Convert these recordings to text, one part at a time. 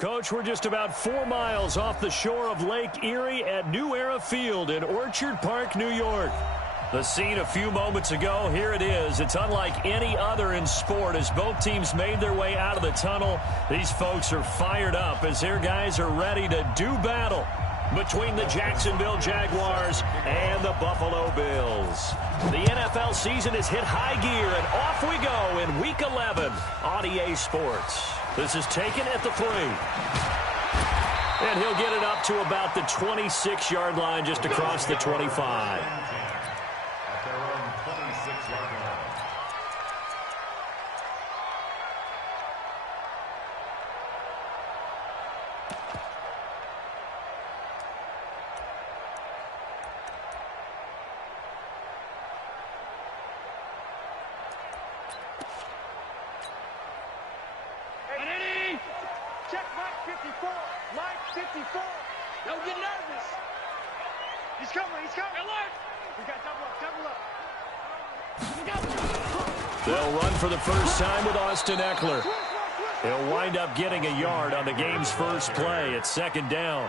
Coach, we're just about 4 miles off the shore of Lake Erie at New Era Field in Orchard Park, New York. The scene a few moments ago, here it is. It's unlike any other in sport as both teams made their way out of the tunnel. These folks are fired up as their guys are ready to do battle between the Jacksonville Jaguars and the Buffalo Bills. The NFL season has hit high gear, and off we go in Week 11 on EA Sports. This is taken at the 3. And he'll get it up to about the 26-yard line just across the 25. At their own 26-yard line. Check Mike 54. Mike 54. Don't get nervous. He's coming. He's coming. Alert. We got double up. They'll run for the first time with Austin Eckler. He'll wind up getting a yard on the game's first play. It's 2nd down.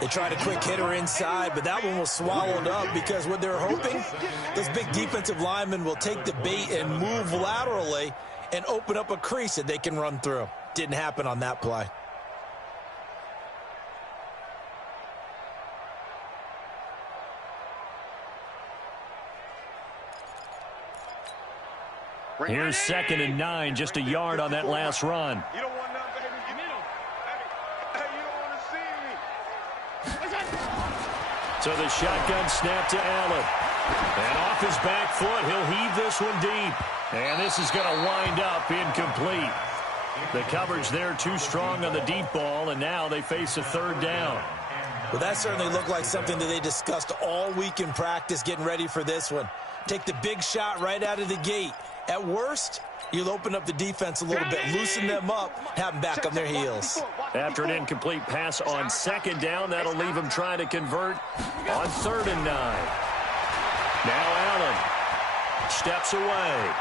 They tried a quick hitter inside, but that one was swallowed up because what they're hoping, those big defensive linemen will take the bait and move laterally and open up a crease that they can run through. Didn't happen on that play. Here's 2nd and 9, just a yard on that last run. You don't want nothing, baby. You middle. Hey, you don't want to see me. So the shotgun snap to Allen. And off his back foot, he'll heave this one deep. And this is going to wind up incomplete. The coverage there too strong on the deep ball, and now they face a 3rd down. Well, that certainly looked like something that they discussed all week in practice getting ready for this one. Take the big shot right out of the gate. At worst, you'll open up the defense a little bit, loosen them up, have them back on their heels. After an incomplete pass on 2nd down, that'll leave him trying to convert on 3rd and 9. Now Allen steps away.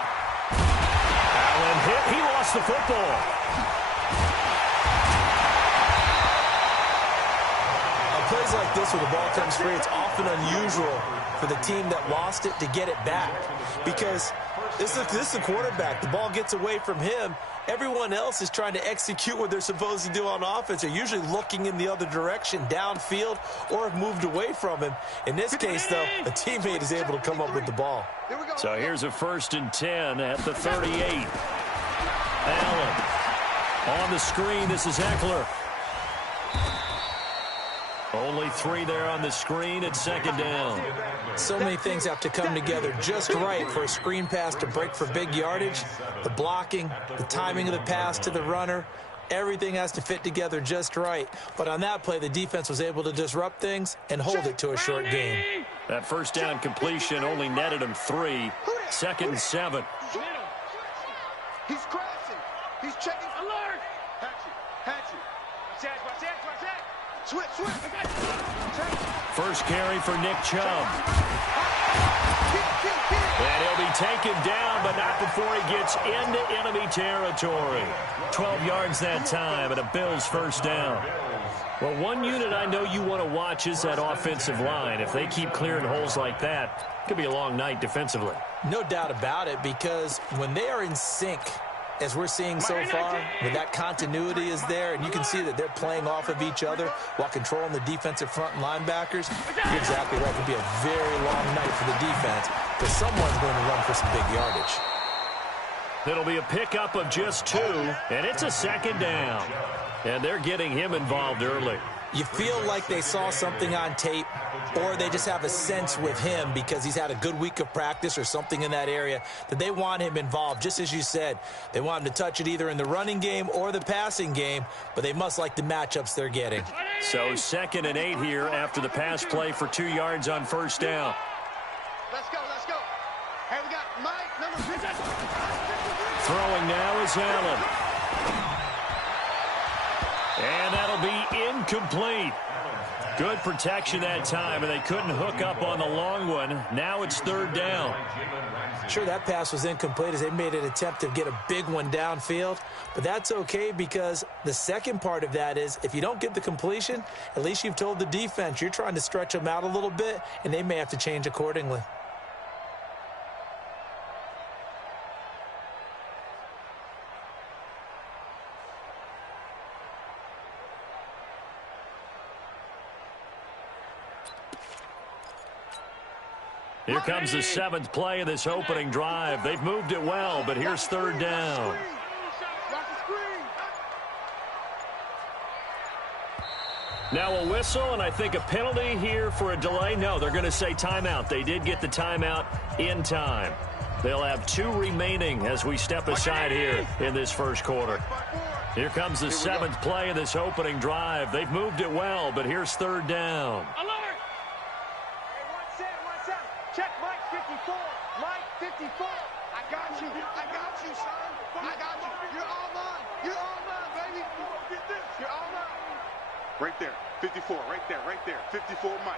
Allen hit. He lost the football. On plays like this where the ball comes free, it's often unusual for the team that lost it to get it back because this is the quarterback. The ball gets away from him. Everyone else is trying to execute what they're supposed to do on offense. They're usually looking in the other direction, downfield, or have moved away from him. In this case, though, a teammate is able to come up with the ball. So here's a 1st and 10 at the 38. Allen on the screen. This is Eckler. Only 3 there on the screen at 2nd down. So many things have to come together just right for a screen pass to break for big yardage. The blocking, the timing of the pass to the runner, everything has to fit together just right. But on that play, the defense was able to disrupt things and hold it to a short game. That 1st down completion only netted him 3. 2nd and 7. He's crashing. He's checking. Alert. Hatchet. Watch that. Switch. First carry for Nick Chubb. And he'll be taken down, but not before he gets into enemy territory. 12 yards that time, and a Bills 1st down. Well, one unit I know you want to watch is that offensive line. If they keep clearing holes like that, it could be a long night defensively. No doubt about it, because when they are in sync, as we're seeing so far, when that continuity is there, and you can see that they're playing off of each other while controlling the defensive front and linebackers, you're exactly right. It could be a very long night for the defense because someone's going to run for some big yardage. It'll be a pickup of just 2, and it's a 2nd down. And they're getting him involved early. You feel like they saw something on tape, or they just have a sense with him because he's had a good week of practice or something in that area that they want him involved. Just as you said, they want him to touch it either in the running game or the passing game, but they must like the matchups they're getting. So 2nd and 8 here after the pass play for 2 yards on 1st down. Let's go. Hey, we got Mike, number 50. Throwing now is Allen. And that'll be incomplete. Good protection that time, and they couldn't hook up on the long one. Now it's third down. Sure, that pass was incomplete as they made an attempt to get a big one downfield, but that's okay because the second part of that is if you don't get the completion, at least you've told the defense you're trying to stretch them out a little bit, and they may have to change accordingly. Here comes the 7th play of this opening drive. They've moved it well, but here's third down. Now a whistle, and I think a penalty here for a delay. No, they're going to say timeout. They did get the timeout in time. They'll have 2 remaining as we step aside here in this first quarter. Here comes the 7th play of this opening drive. They've moved it well, but here's third down. Check Mike 54. Mike 54. I got you, son. I got you. You're all mine. You're all mine, baby. Get this. You're all mine. Right there. 54. Right there. 54 Mike.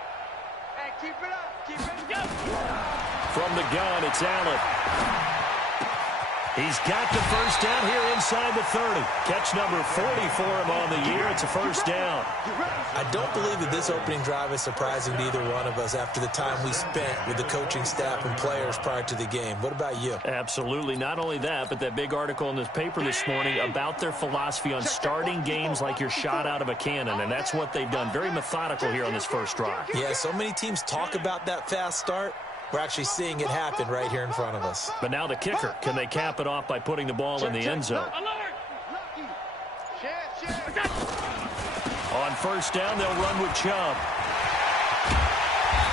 Hey, keep it up. Keep it up. From the gun, it's Allen. He's got the first down here inside the 30. Catch number 40 for him on the year. It's a first down. I don't believe that this opening drive is surprising to either one of us after the time we spent with the coaching staff and players prior to the game. What about you? Absolutely. Not only that, but that big article in this paper this morning about their philosophy on starting games like you're shot out of a cannon, and that's what they've done. Very methodical here on this first drive. Yeah, so many teams talk about that fast start. We're actually seeing it happen right here in front of us. But now the kicker. Can they cap it off by putting the ball in the end zone? On first down, they'll run with Chubb.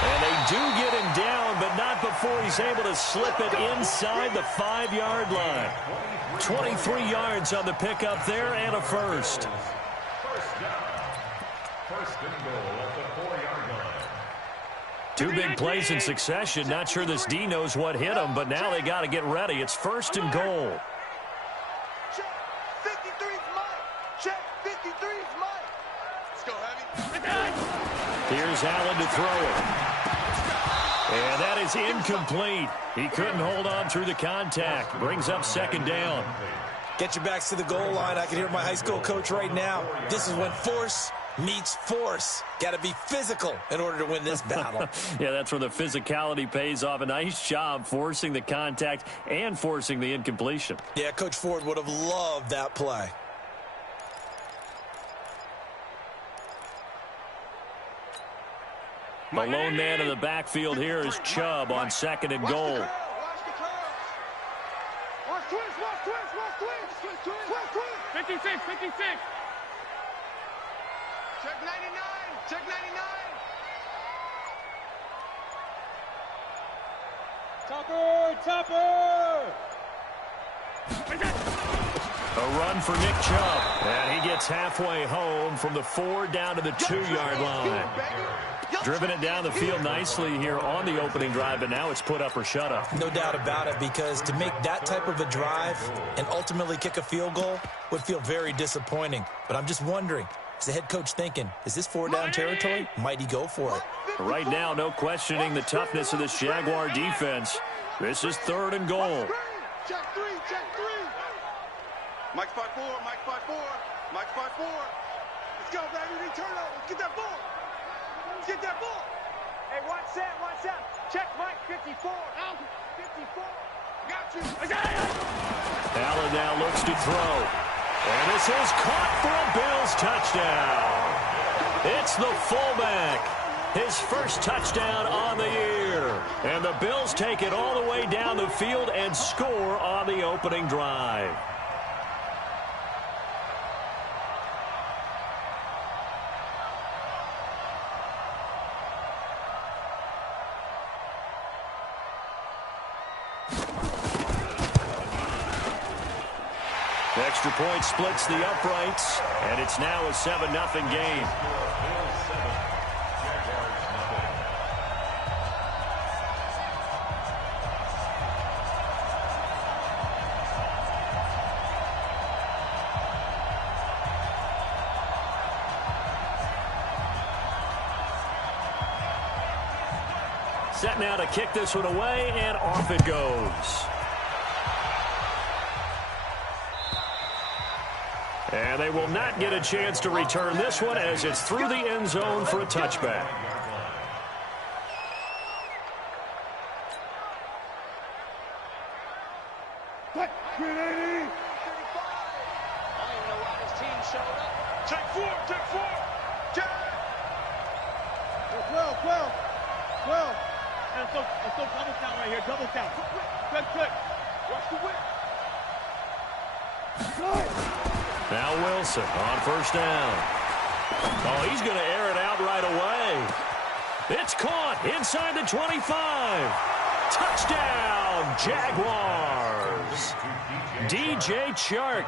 And they do get him down, but not before he's able to slip it inside the 5-yard line. 23 yards on the pickup there and a first. First down. First and goal at the 4-yard line. 2 big plays in succession. Not sure this D knows what hit him, but now they got to get ready. It's first and goal. Check 53's Mike. Check 53's Mike. Let's go, heavy. Here's Allen to throw it. And that is incomplete. He couldn't hold on through the contact. Brings up second down. Get your backs to the goal line. I can hear my high school coach right now. This is when force meets force. Got to be physical in order to win this battle. Yeah, that's where the physicality pays off. A nice job forcing the contact and forcing the incompletion. Yeah, Coach Ford would have loved that play. The lone man in the backfield here is Chubb on second and goal. Watch twist. 56. Check 99. Topper. A run for Nick Chubb. And he gets halfway home from the 4 down to the 2-yard line. Driven it down the field nicely here on the opening drive, but now it's put up or shut up. No doubt about it, because to make that type of a drive and ultimately kick a field goal would feel very disappointing. But I'm just wondering, is the head coach thinking, is this 4-down territory? Might he go for it? Right now, no questioning the toughness of this Jaguar defense. This is third and goal. Check three. Mike 5-4. Let's go, baby. They turn over. Let's get that ball. Hey, watch that. Check Mike 54. 54. Got you. Allen now looks to throw. And this is caught for a Bills touchdown. It's the fullback. His first touchdown on the year. And the Bills take it all the way down the field and score on the opening drive. Extra point splits the uprights, and it's now a 7-0 game. Set now to kick this one away, and off it goes. And they will not get a chance to return this one as it's through the end zone for a touchback. Let's go double count right here. Double count. Good. Watch the whip. Now Wilson on first down. Oh, he's going to air it out right away. It's caught inside the 25. Touchdown, Jaguars. DJ Chark,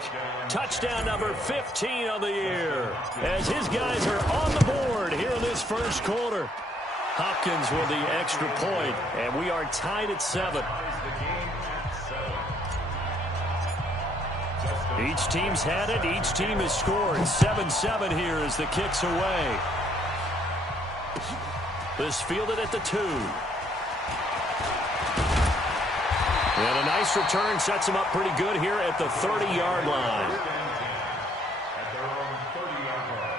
touchdown number 15 of the year, as his guys are on the board here in this first quarter. Hopkins with the extra point, and we are tied at 7. Each team's had it. Each team has scored. 7-7 here as the kick's away. This fielded at the 2. And a nice return sets him up pretty good here at the 30-yard line. At their own 30-yard line.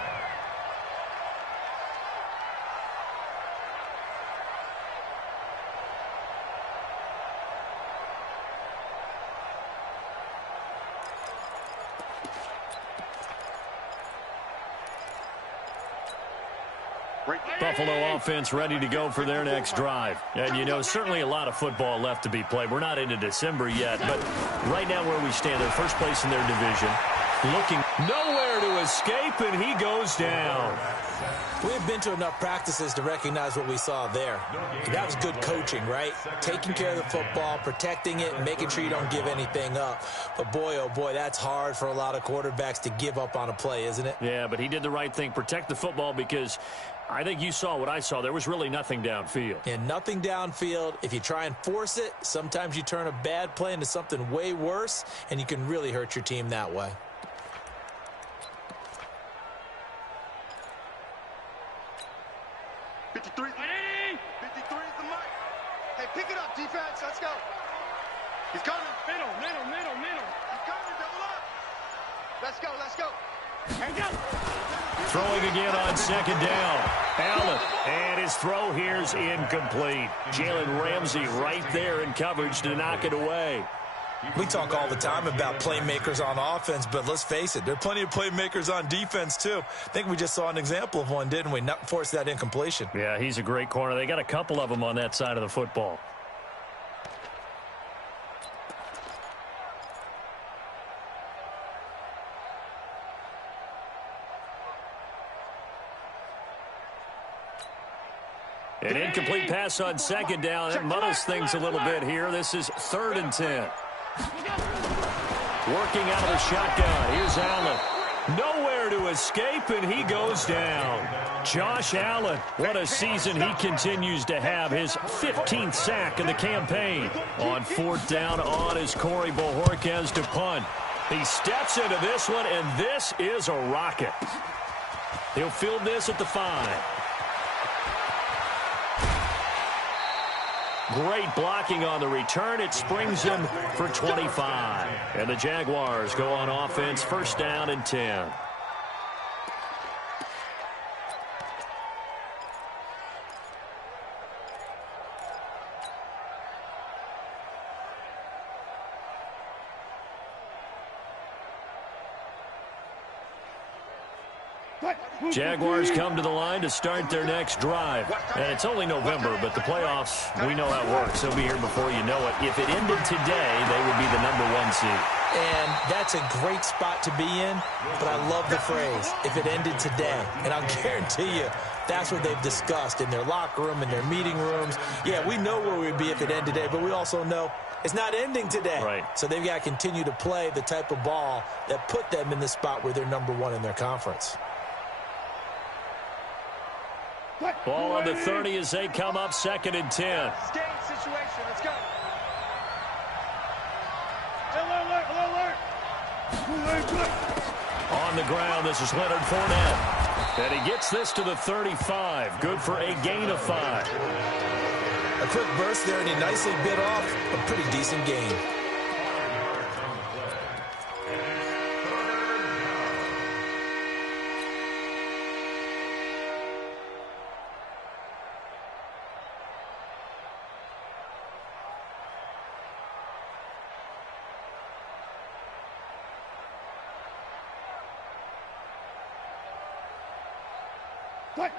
Buffalo offense ready to go for their next drive. And, you know, certainly a lot of football left to be played. We're not into December yet, but right now where we stand, they're first place in their division. Looking nowhere to escape, and he goes down. We've been to enough practices to recognize what we saw there. That was good coaching, right? Taking care of the football, protecting it, and making sure you don't give anything up. But boy, oh boy, that's hard for a lot of quarterbacks to give up on a play, isn't it? Yeah, but he did the right thing. Protect the football, because I think you saw what I saw. There was really nothing downfield. And nothing downfield. If you try and force it, sometimes you turn a bad play into something way worse, and you can really hurt your team that way. Pick it up, defense. Let's go. He's coming. Middle. He's coming. Double up. Let's go. Hang up. Throwing again on second down. Allen. And his throw here's incomplete. Jalen Ramsey right there in coverage to knock it away. We talk all the time about playmakers on offense, but let's face it, there are plenty of playmakers on defense, too. I think we just saw an example of one, didn't we? Not force that incompletion. Yeah, he's a great corner. They got a couple of them on that side of the football. An incomplete pass on second down. That muddles things a little bit here. This is 3rd and 10. Working out of the shotgun. Here's Allen. Nowhere to escape, and he goes down. Josh Allen, what a season he continues to have. His 15th sack in the campaign. On 4th down on is Corey Bojorquez to punt. He steps into this one, and this is a rocket. He'll field this at the 5. Great blocking on the return. It springs him for 25. And the Jaguars go on offense, 1st down and 10. Jaguars come to the line to start their next drive. And it's only November, but the playoffs, we know how it works. They'll be here before you know it. If it ended today, they would be the #1 seed. And that's a great spot to be in, but I love the phrase, if it ended today. And I'll guarantee you, that's what they've discussed in their locker room, in their meeting rooms. Yeah, we know where we'd be if it ended today, but we also know it's not ending today. Right. So they've got to continue to play the type of ball that put them in the spot where they're #1 in their conference. Ball on the 30 as they come up 2nd and 10. Game situation. Let's go. Alert. On the ground, this is Leonard Fournette. And he gets this to the 35. Good for a gain of 5. A quick burst there, and he nicely bit off a pretty decent gain.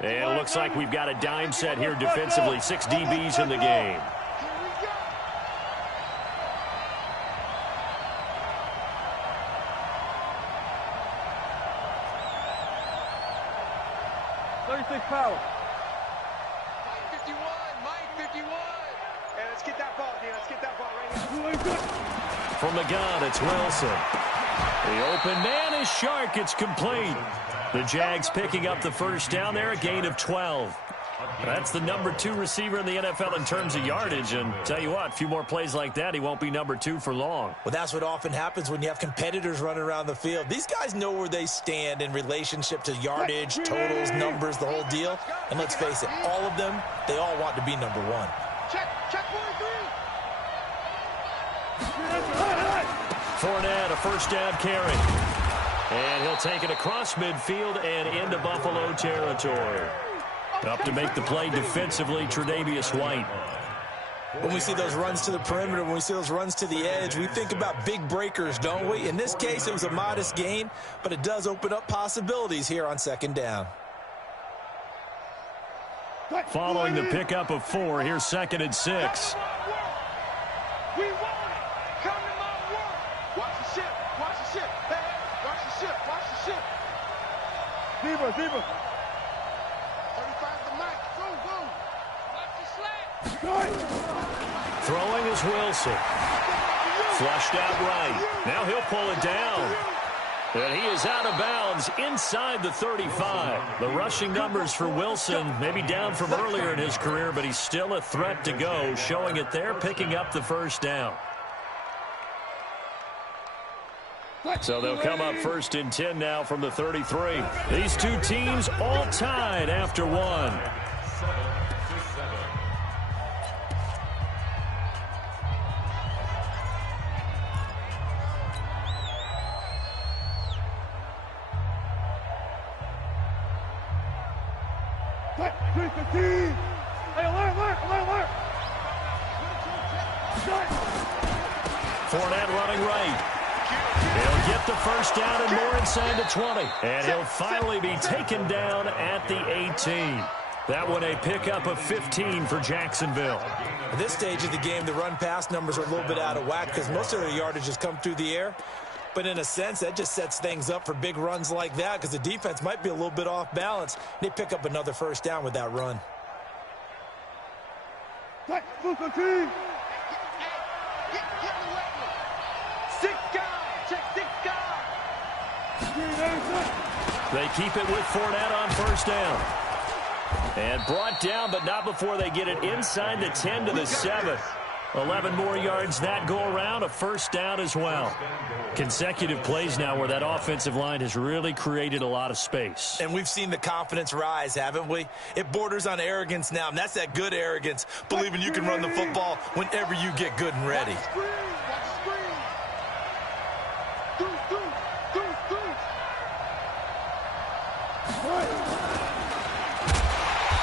And it looks like we've got a dime set here defensively. 6 DBs in the game. Power. Mike 51, Mike 51. Hey, let's get that ball, dude. Let's get that ball right here. From the gun, it's Wilson. The open man is Shark. It's complete. The Jags picking up the first down there, a gain of 12. That's the number 2 receiver in the NFL in terms of yardage. And tell you what, a few more plays like that, he won't be number 2 for long. Well, that's what often happens when you have competitors running around the field. These guys know where they stand in relationship to yardage, totals, numbers, the whole deal. And let's face it, all of them, they all want to be number 1. Check 43. Fournette, a first down carry. And he'll take it across midfield and into Buffalo territory. Up to make the play defensively, Tre'Davious White. When we see those runs to the perimeter, when we see those runs to the edge, we think about big breakers, don't we? In this case, it was a modest gain, but it does open up possibilities here on second down. Following the pickup of 4, here's 2nd and 6. We want it. Come to my work. Watch the ship. Watch the ship. Hey, watch the ship. Watch the ship. Zebra. 35 the mic. Go. Watch the slap. Throwing is Wilson. Flushed out right. Now he'll pull it down. And he is out of bounds inside the 35. The rushing numbers for Wilson maybe down from earlier in his career, but he's still a threat to go, showing it there, picking up the first down. So they'll come up 1st and 10 now from the 33. These two teams all tied after 1. Fournette running right. He'll get the first down and more inside the 20. And he'll finally be taken down at the 18. That one a pickup of 15 for Jacksonville. At this stage of the game, the run-pass numbers are a little bit out of whack because most of their yardage has come through the air. But in a sense, that just sets things up for big runs like that because the defense might be a little bit off balance. They pick up another first down with that run. They keep it with Fournette on first down. And brought down, but not before they get it inside the 10 to the 7. 11 more yards that go around, a first down as well. Consecutive plays now where that offensive line has really created a lot of space. And we've seen the confidence rise, haven't we? It borders on arrogance now, and that's that good arrogance, believing you can run the football whenever you get good and ready.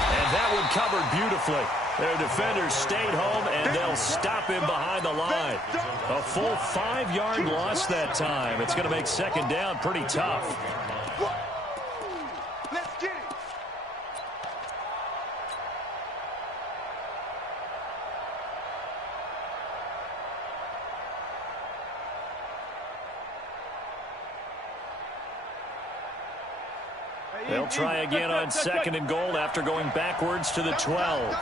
And that one covered beautifully. Their defenders stayed home, and they'll stop him behind the line. A full 5-yard loss that time. It's going to make second down pretty tough. Let's get it. They'll try again on 2nd and goal after going backwards to the 12.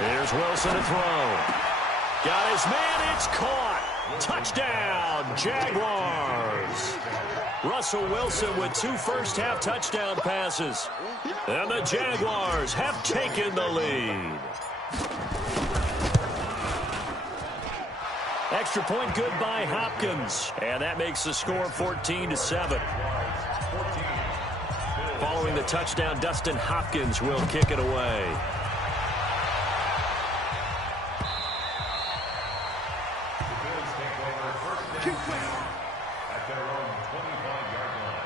Here's Wilson to throw. Got his man, it's caught. Touchdown, Jaguars. Russell Wilson with 2 first-half touchdown passes. And the Jaguars have taken the lead. Extra point good by Hopkins. And that makes the score 14-7. Following the touchdown, Dustin Hopkins will kick it away. At their own 25-yard line.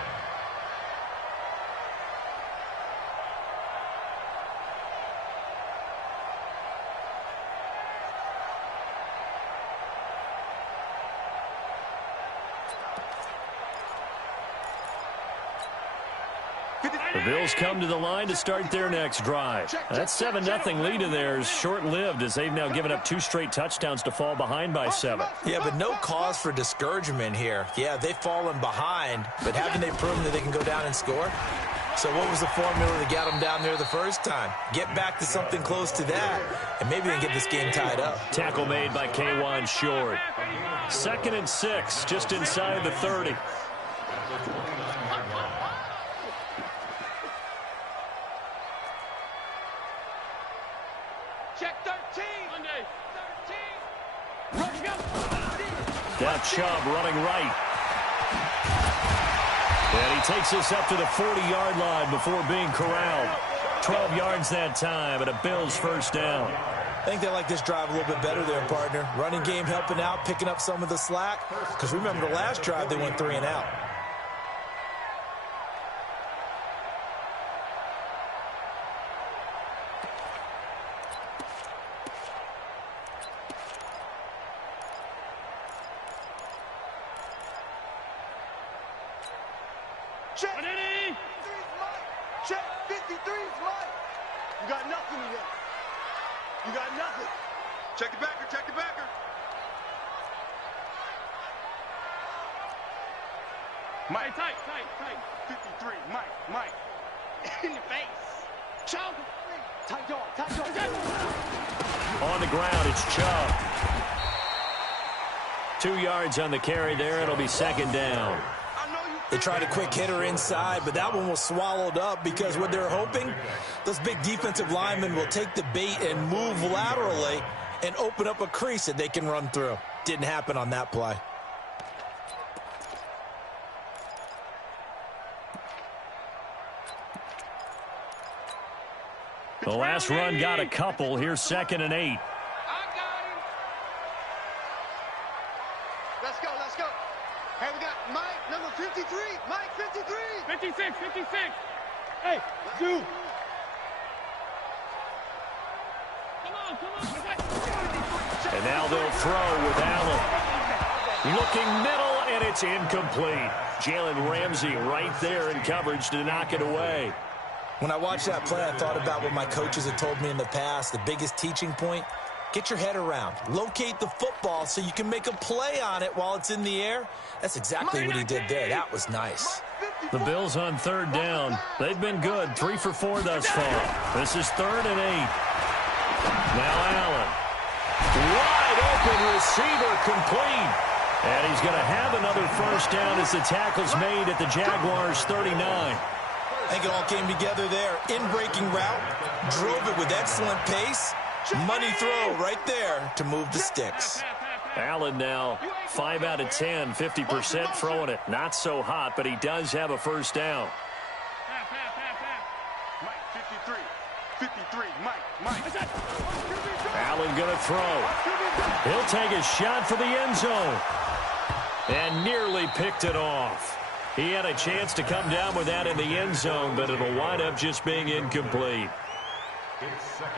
The Bills come to the line to start their next drive. That 7-0 lead of theirs short-lived as they've now given up 2 straight touchdowns to fall behind by 7. Yeah, but no cause for discouragement here. Yeah, they've fallen behind, but haven't they proven that they can go down and score? So what was the formula that got them down there the first time? Get back to something close to that, and maybe they can get this game tied up. Tackle made by K'Wan Short. 2nd and 6, just inside the 30. Now Chubb running right. And he takes us up to the 40-yard line before being corralled. 12 yards that time, and a Bills first down. I think they like this drive a little bit better there, partner. Running game helping out, picking up some of the slack. Because remember, the last drive they went 3 and out. Check. Check. 53's Mike. You got nothing yet. You got nothing. Check the backer. Check the backer. Mike. Tight. 53. Mike. In the face. Chubb. Tight dog. On the ground, it's Chubb. 2 yards on the carry there. It'll be 2nd down. They tried a quick hitter inside, but that one was swallowed up because what they're hoping, those big defensive linemen will take the bait and move laterally and open up a crease that they can run through. Didn't happen on that play. The last run got a couple. Here's 2nd and 8. Let's go. Hey, we got Mike, number 53. Mike, 53. 56. Hey, dude. Come on. And now they'll throw with Allen. Looking middle, and it's incomplete. Jalen Ramsey right there in coverage to knock it away. When I watched that play, I thought about what my coaches had told me in the past. The biggest teaching point, get your head around. Locate the football so you can make a play on it while it's in the air. That's exactly what he did there. That was nice. The Bills on 3rd down. They've been good, 3 for 4 thus far. This is 3rd and 8. Now Allen. Wide open receiver complete. And he's going to have another first down as the tackle's made at the Jaguars' 39. I think it all came together there. In-breaking route, drove it with excellent pace. Money throw right there to move the sticks. Allen now 5 out of 10, 50% throwing it. Not so hot, but he does have a first down. Mike, 53, Mike. Allen going to throw. He'll take a shot for the end zone. And nearly picked it off. He had a chance to come down with that in the end zone, but it'll wind up just being incomplete.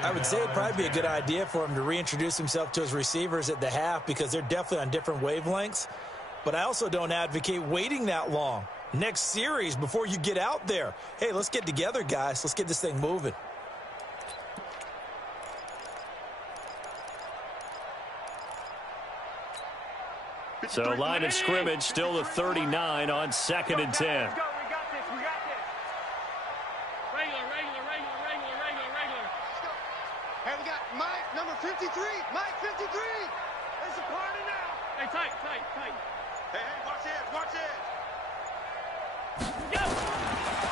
I would say it'd probably be a good idea for him to reintroduce himself to his receivers at the half because they're definitely on different wavelengths. But I also don't advocate waiting that long. Next series before you get out there. Hey, let's get together, guys. Let's get this thing moving. So line of scrimmage still the 39 on 2nd and 10. We got this. Regular. Hey, we got Mike, number 53. Mike, 53. It's a party now. Hey, tight. Hey, watch it.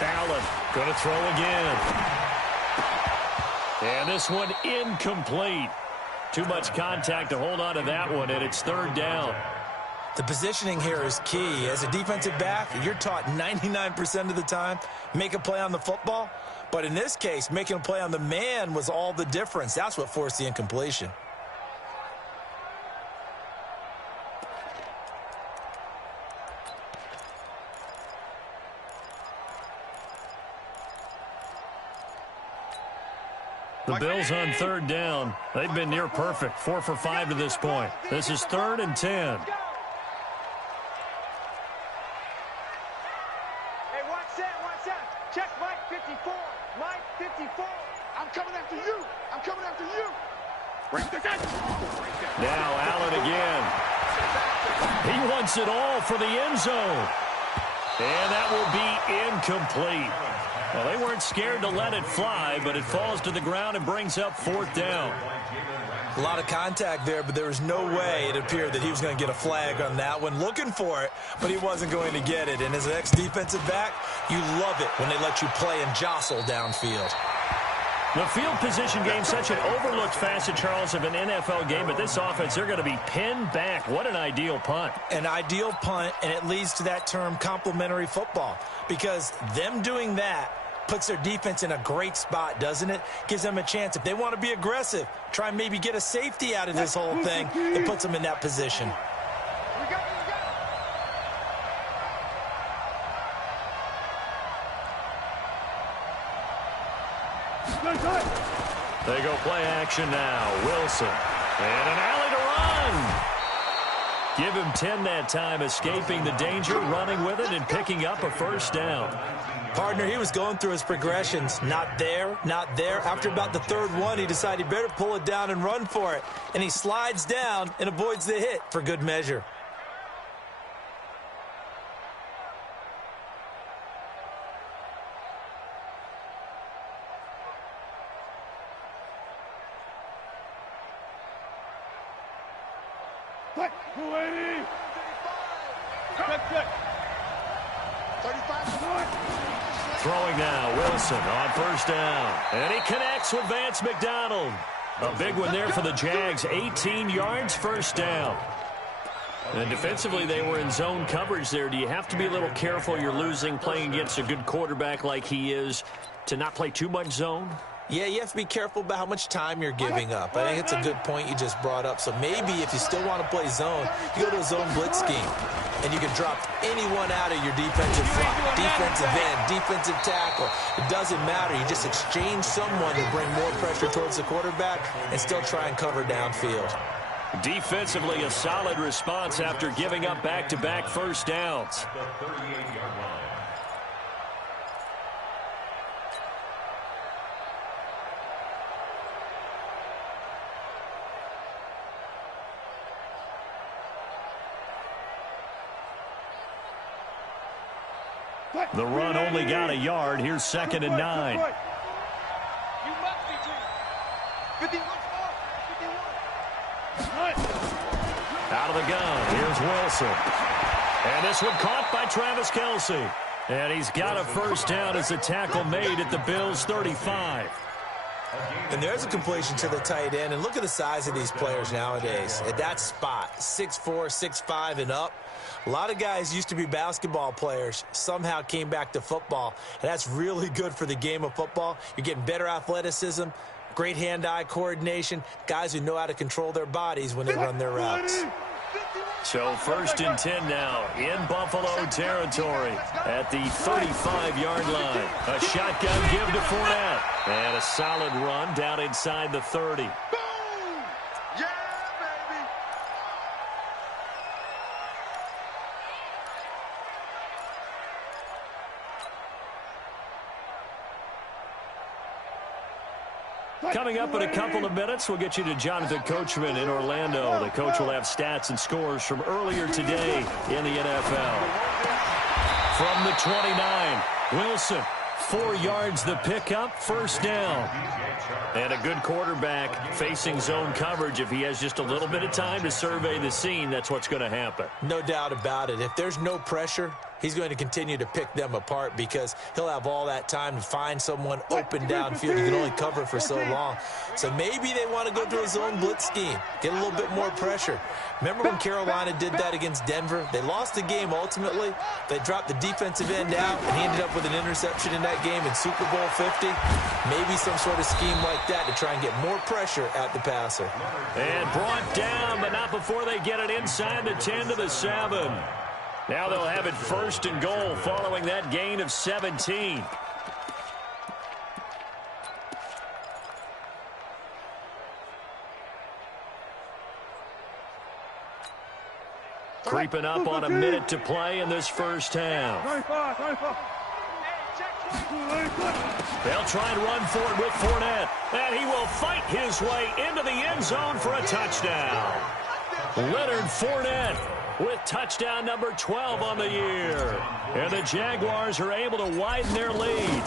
Allen going to throw again. And this one incomplete. Too much contact to hold on to that one, and it's 3rd down. The positioning here is key. As a defensive back, you're taught 99% of the time, make a play on the football. But in this case, making a play on the man was all the difference. That's what forced the incompletion. The Bills on third down. They've been near perfect, 4 for 5 to this point. This is 3rd and 10. Hey, watch that. Check Mike 54. Mike 54. I'm coming after you. I'm coming after you. Now Allen again. He wants it all for the end zone. And that will be incomplete. Well, they weren't scared to let it fly, but it falls to the ground and brings up 4th down. A lot of contact there, but there was no way it appeared that he was going to get a flag on that one. Looking for it, but he wasn't going to get it. And as an ex-defensive back, you love it when they let you play and jostle downfield. The field position game, such an overlooked facet, Charles, of an NFL game, but this offense, they're going to be pinned back. What an ideal punt. An ideal punt, and it leads to that term complementary football, because them doing that puts their defense in a great spot, doesn't it? Gives them a chance. If they want to be aggressive, try and maybe get a safety out of this whole thing, it puts them in that position. They go play action now. Wilson. And an alley to run. Give him 10 that time, escaping the danger, running with it, and picking up a 1st down. Partner, he was going through his progressions. Not there, not there. After about the 3rd one, he decided he better pull it down and run for it. And he slides down and avoids the hit for good measure. Throwing now, Wilson on 1st down. And he connects with Vance McDonald. A big one there for the Jags. 18 yards, 1st down. And defensively, they were in zone coverage there. Do you have to be a little careful? You're losing, playing against a good quarterback like he is, to not play too much zone? Yeah, you have to be careful about how much time you're giving up. I think it's a good point you just brought up. So maybe if you still want to play zone, you go to a zone blitz scheme. And you can drop anyone out of your defensive front, defensive end, defensive tackle. It doesn't matter. You just exchange someone to bring more pressure towards the quarterback and still try and cover downfield. Defensively, a solid response after giving up back-to-back 1st downs. The run only got a yard. Here's 2nd and 9. You must be 51. Out of the gun. Here's Wilson. And this one caught by Travis Kelce. And he's got a 1st down as the tackle made at the Bills' 35. And there's a completion to the tight end. And look at the size of these players nowadays. At that spot, 6'4", 6'5", and up. A lot of guys used to be basketball players, somehow came back to football, and that's really good for the game of football. You're getting better athleticism, great hand-eye coordination, guys who know how to control their bodies when they run their routes. So 1st and 10 now in Buffalo territory at the 35-yard line. A shotgun give to Fournette. And a solid run down inside the 30. Boom! Yeah, baby! Coming up in a couple of minutes, we'll get you to Jonathan Coachman in Orlando. The coach will have stats and scores from earlier today in the NFL. From the 29, Wilson, 4 yards the pickup, 1st down. And a good quarterback facing zone coverage. If he has just a little bit of time to survey the scene, that's what's going to happen. No doubt about it. If there's no pressure, he's going to continue to pick them apart because he'll have all that time to find someone open downfield. You can only cover for so long. So maybe they want to go to a zone blitz scheme, get a little bit more pressure. Remember when Carolina did that against Denver? They lost the game ultimately. They dropped the defensive end out, and he ended up with an interception in that game in Super Bowl 50. Maybe some sort of scheme like that to try and get more pressure at the passer. And brought down, but not before they get it inside the 10 to the 7. Now they'll have it 1st and goal following that gain of 17. Creeping up on a minute to play in this first half. 25. They'll try and run for it with Fournette. And he will fight his way into the end zone for a touchdown. Leonard Fournette with touchdown number 12 on the year. And the Jaguars are able to widen their lead.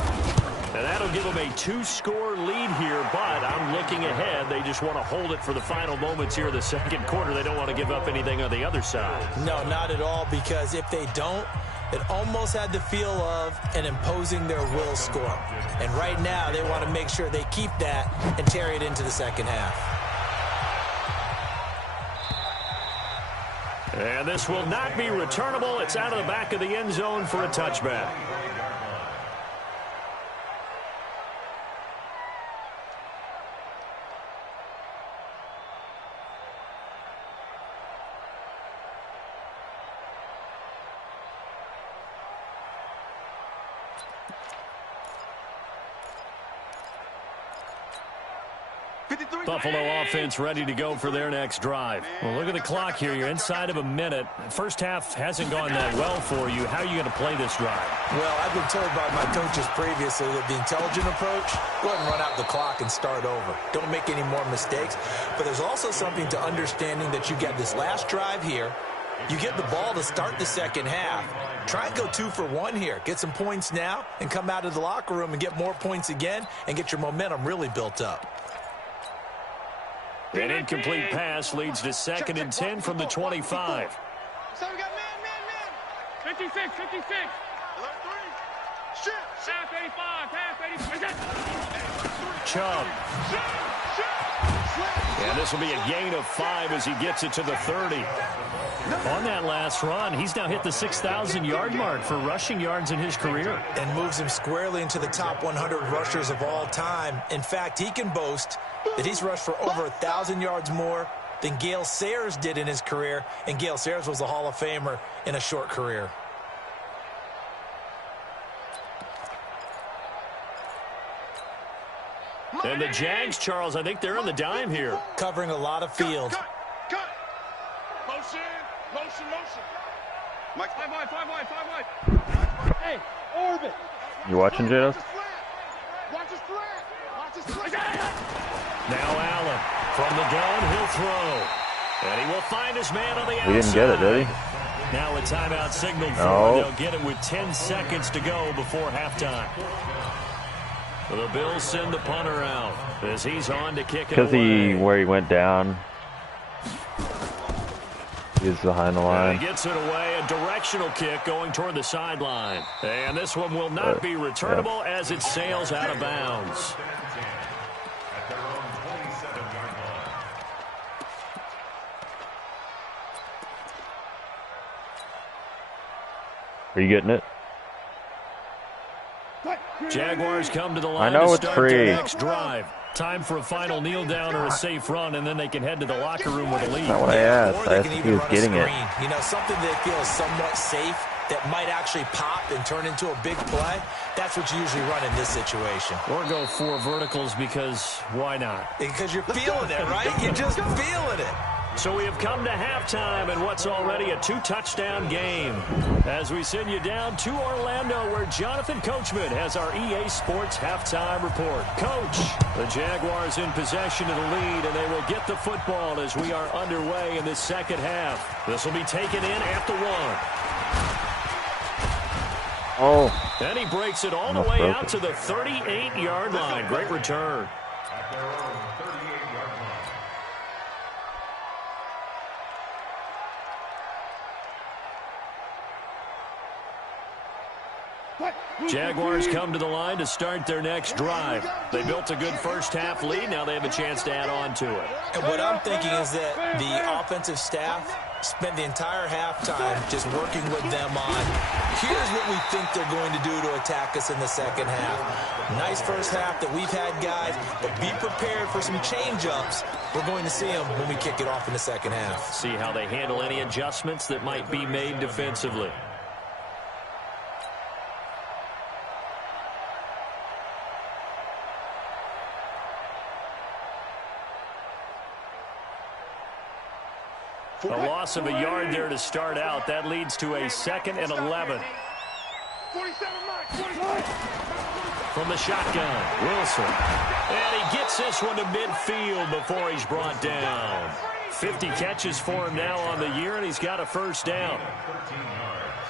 And that'll give them a 2-score lead here, but I'm looking ahead. They just want to hold it for the final moments here in the second quarter. They don't want to give up anything on the other side. No, not at all, because if they don't, it almost had the feel of an imposing their will score. And right now, they want to make sure they keep that and carry it into the second half. And this will not be returnable. It's out of the back of the end zone for a touchback. Buffalo offense ready to go for their next drive. Well, look at the clock here. You're inside of a minute. First half hasn't gone that well for you. How are you going to play this drive? Well, I've been told by my coaches previously that the intelligent approach, go ahead and run out the clock and start over. Don't make any more mistakes. But there's also something to understanding that you get this last drive here. You get the ball to start the second half. Try and go 2 for 1 here. Get some points now and come out of the locker room and get more points again and get your momentum really built up. An incomplete pass leads to 2nd and 10 from the 25. So we got man. 56. Alert 3. Shit. Pass 85. Chubb. And this will be a gain of 5 as he gets it to the 30. On that last run, he's now hit the 6,000-yard mark for rushing yards in his career. And moves him squarely into the top 100 rushers of all time. In fact, he can boast that he's rushed for over 1,000 yards more than Gale Sayers did in his career. And Gale Sayers was a Hall of Famer in a short career. And the Jags, Charles, I think they're on the dime here. Covering a lot of field. Cut. Motion. Mike, 5 wide. Hey, orbit. You watching, Jados? Watch his flat. Now Allen from the gun, he'll throw. And he will find his man on the outside. We didn't get it, did he? Now a timeout signaled for. No. They'll get it with 10 seconds to go before halftime. The Bills send the punter out as he's on to kick it away. Because where he went down, he's behind the line. And he gets it away, a directional kick going toward the sideline. And this one will not be returnable as it sails out of bounds. At their own 27-yard line. Are you getting it? Jaguars come to the line I know to it's start free. their next drive. Time for a final kneel down or a safe run, and then they can head to the locker room with a lead. That's not what I asked. Or I they asked can if he even was run a getting it. screen. You know, something they feel is somewhat safe that might actually pop and turn into a big play. That's what you usually run in this situation. Or go 4 verticals because why not? Because you're feeling it, right? You're just feeling it. So we have come to halftime in what's already a 2-touchdown game. As we send you down to Orlando, where Jonathan Coachman has our EA Sports halftime report. Coach, the Jaguars in possession of the lead, and they will get the football as we are underway in this second half. This will be taken in at the 1. Oh. And he breaks it all the way out to the 38-yard line. Great return. At their own 38-yard line. Jaguars come to the line to start their next drive. They built a good first half lead. Now they have a chance to add on to it. And what I'm thinking is that the offensive staff spent the entire halftime just working with them on, here's what we think they're going to do to attack us in the second half. Nice first half that we've had, guys, but be prepared for some change-ups. We're going to see them when we kick it off in the second half. See how they handle any adjustments that might be made defensively. A loss of a yard there to start out. That leads to a 2nd and 11. 47 Mike. From the shotgun, Wilson. And he gets this one to midfield before he's brought down. 50 catches for him now on the year, and he's got a first down. 13 yards.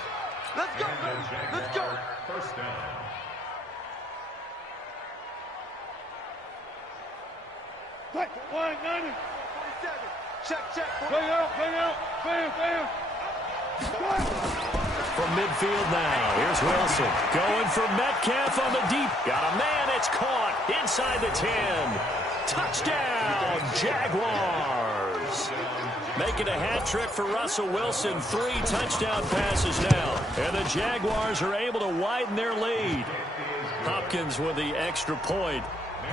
Let's go, baby. Let's go. First down. Right, 190. 47. Check. Bang out. Bam. From midfield now, here's Wilson. Going for Metcalf on the deep. Got a man, it's caught inside the 10. Touchdown, Jaguars. Making a hat trick for Russell Wilson. 3 touchdown passes now. And the Jaguars are able to widen their lead. Hopkins with the extra point.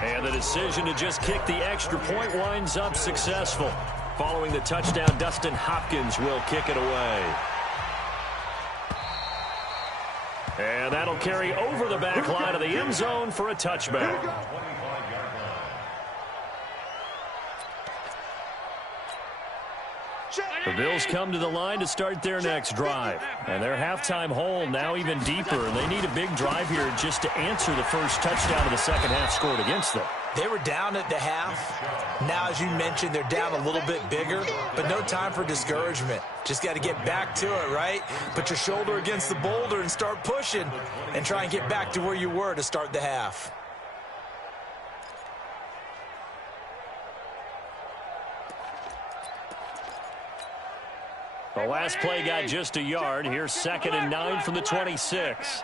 And the decision to just kick the extra point winds up successful. Following the touchdown, Dustin Hopkins will kick it away. And that'll carry over the back line of the end zone for a touchback. The Bills come to the line to start their next drive. And their halftime hole now even deeper. And they need a big drive here just to answer the first touchdown of the second half scored against them. They were down at the half. Now, as you mentioned, they're down a little bit bigger, but no time for discouragement. Just got to get back to it, right? Put your shoulder against the boulder and start pushing and try and get back to where you were to start the half. The last play got just a yard. Here's 2nd and 9 from the 26.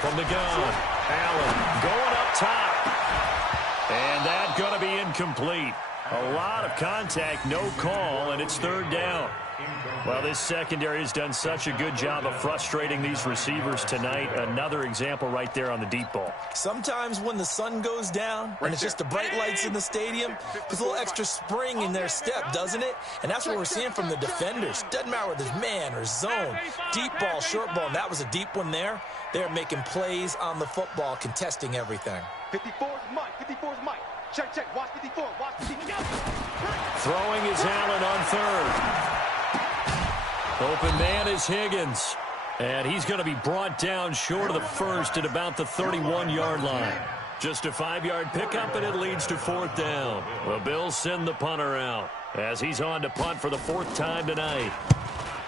From the gun, Allen going up top. And that's going to be incomplete. A lot of contact, no call, and it's 3rd down. Well, this secondary has done such a good job of frustrating these receivers tonight. Another example right there on the deep ball. Sometimes when the sun goes down and it's just the bright lights in the stadium, there's a little extra spring in their step, doesn't it? And that's what we're seeing from the defenders. Doesn't matter whether it's man or zone, deep ball, short ball, and that was a deep one there. They're making plays on the football, contesting everything. 54's Mike. Check. Watch 54. Throwing is Allen on 3rd. Open man is Higgins. And he's going to be brought down short of the first at about the 31-yard line. Just a 5-yard pickup, and it leads to 4th down. The Bills send the punter out as he's on to punt for the 4th time tonight.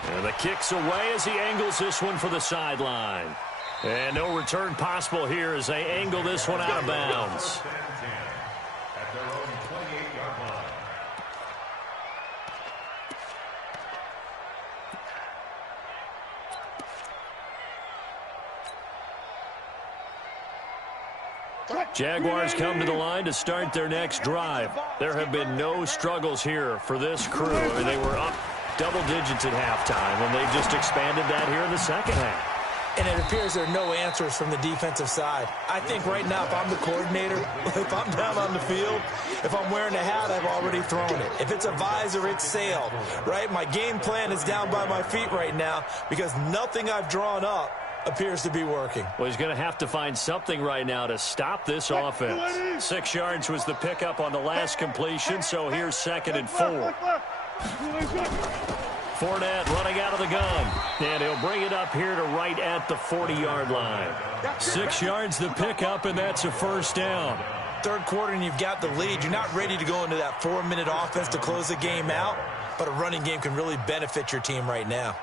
And the kick's away as he angles this one for the sideline. And no return possible here as they angle this one out of bounds. At their own 28-yard line. Jaguars come to the line to start their next drive. There have been no struggles here for this crew. I mean, they were up double digits at halftime, and they've just expanded that here in the second half. And it appears there are no answers from the defensive side. I think right now, if I'm the coordinator, if I'm down on the field, if I'm wearing a hat, I've already thrown it. If it's a visor, it's sailed, right? My game plan is down by my feet right now because nothing I've drawn up appears to be working. Well, he's going to have to find something right now to stop this offense. 6 yards was the pickup on the last completion, so here's 2nd and 4. Fournette running out of the gun, and he'll bring it up here to right at the 40-yard line. 6 yards the pickup, and that's a first down. Third quarter, and you've got the lead. You're not ready to go into that 4-minute offense to close the game out, but a running game can really benefit your team right now.